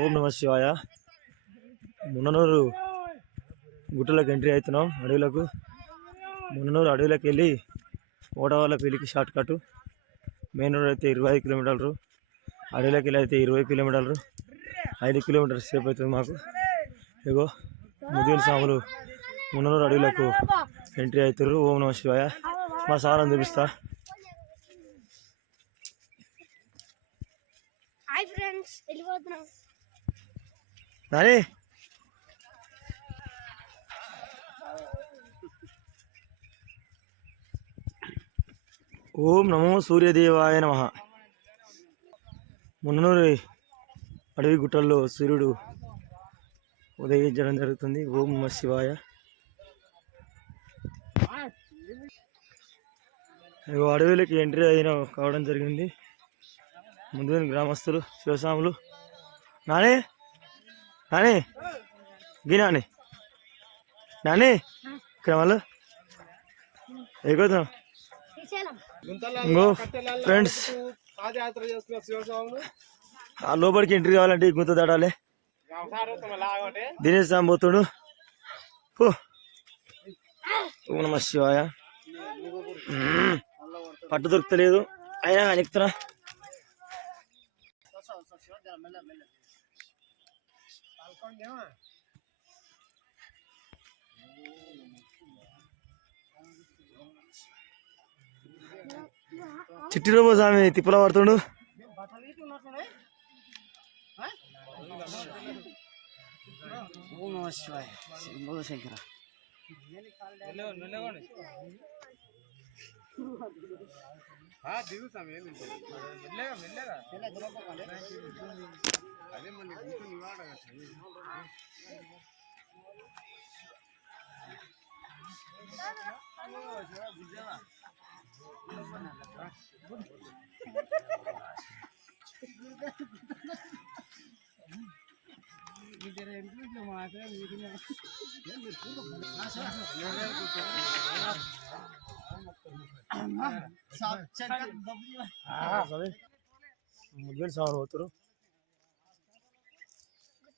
ఓం నమ శివాయ. మున్ననూరు గుట్టలకు ఎంట్రీ అవుతున్నాం అడవులకు. మున్ననూరు అడవులకు వెళ్ళి ఓడవాళ్ళ పెళ్ళికి షార్ట్ కట్ మెయిన్ రోడ్ అయితే ఇరవై ఐదు కిలోమీటర్లు. అడవులకు వెళ్ళి అయితే ఇరవై కిలోమీటర్లు. ఐదు కిలోమీటర్స్ సేపు అవుతుంది మాకు. ఇగో ముదిన సాములు మున్ననూరు అడవులకు ఎంట్రీ అవుతారు ఓం నమ శివాయ. మా సారం చూపిస్తా. హాయ్ ఫ్రెండ్స్ వెళ్ళిపోతున్నాం. నాని ఓం నమో సూర్యదేవాయ నమ. మున్నూరు అడవి గుట్టల్లో సూర్యుడు ఉదయించడం జరుగుతుంది. ఓం నమ శివాయ. అడవిలోకి ఎంట్రీ అయిన కావడం జరిగింది. ముందు గ్రామస్తులు శివస్వాములు. నానే? నాని గీ నాని. ఇక్కడ వాళ్ళు. ఎగుతున్నాం ఇంకో ఫ్రెండ్స్. ఆ లోపలికి ఎంట్రీ కావాలంటే గుంత దాటాలి. దినేష్ సాం పోతుడు. నమ శివాయ. పట్టు దొరుకుతలేదు. అయినా కానీ ఎక్కుతున్నా చిట్టి రోబో స్వామి తిప్పల పడుతుండు. శంకర దిగు స్వామి మెల్లగా మెల్లగా. ముగ్గురు సార్ పోతారు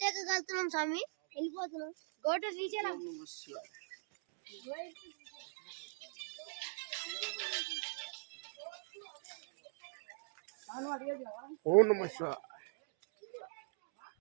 గుట్టెక్కగలుగుతున్నాం స్వామి వెళ్ళిపోతున్నాం గోట శ్రీశైలం ఓ నమ